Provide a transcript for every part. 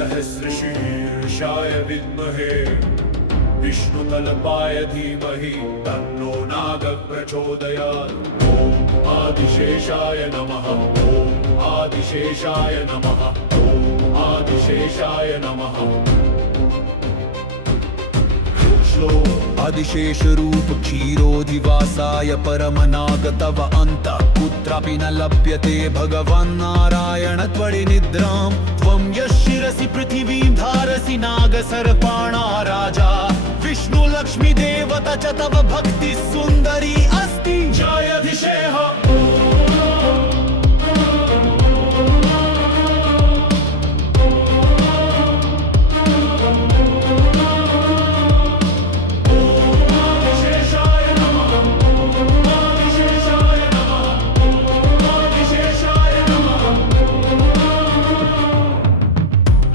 सहस्रशीर्षाय विद्महे विष्णुतलपाय धीमहि तन्नो नागः प्रचोदयात्। ॐ आदिशेषाय नमः। ॐ आदिशेषाय नमः। ॐ आदिशेषाय नमः। आदिशेष रूप क्षीरोधिवासाय परमनाग तव अन्तः कुत्रापि न लभ्यते भगवन्नारायण त्वरि निद्रां। त्वं यः शिरसि पृथिवीं धारसि नागसर्पाणा राजा विष्णु लक्ष्मी देवता च तव भक्ति सुन्दरी अस्ति। जयाधिशेष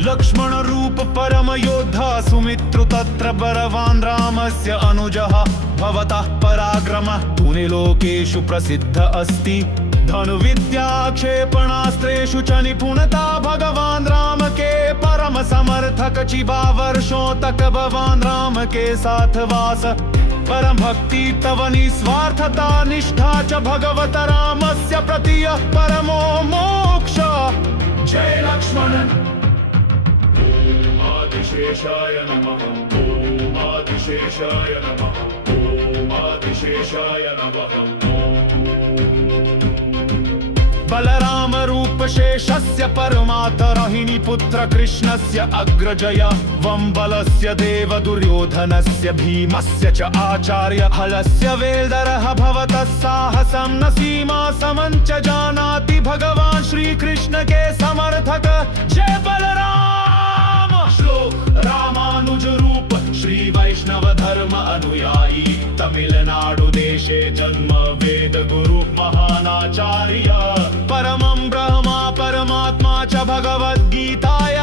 लक्ष्मण रूप परम योद्धा सुमित्रु तत्र बलवान् रामस्य अनुजः भवतः पराक्रमः पुनिलोकेषु प्रसिद्ध अस्ति। धनुविद्या क्षेपणास्त्रेषु च निपुणता भगवान् राम के परम समर्थक। चिबा वर्षों तक भगवान राम के साथ वास परम भक्ति तव निस्वार्थता निष्ठा च भगवत रामस्य प्रति यः परमो मोक्ष। जय लक्ष्मण। आदिशेषाय नमः। ॐ आदिशेषाय नमः। ॐ आदिशेषाय नमः। बलराम रूप शेषस्य परमातरहिनी पुत्र कृष्णस्य अग्रजय वं बलस्य देव दुर्योधनस्य भीमस्य च आचार्य हलस्य वेल्दरः भवतः साहसं न सीमा समं च जानाति भगवान् श्रीकृष्ण के समर्थक। जय बलराम। श्लोक रामानुज रूप श्री वैष्णव धर्म अनुयायी तमिलनाडु देशे जन्म वेद गुरु महानाचार्य परमं ब्रह्मा परमात्मा च भगवद्गीताय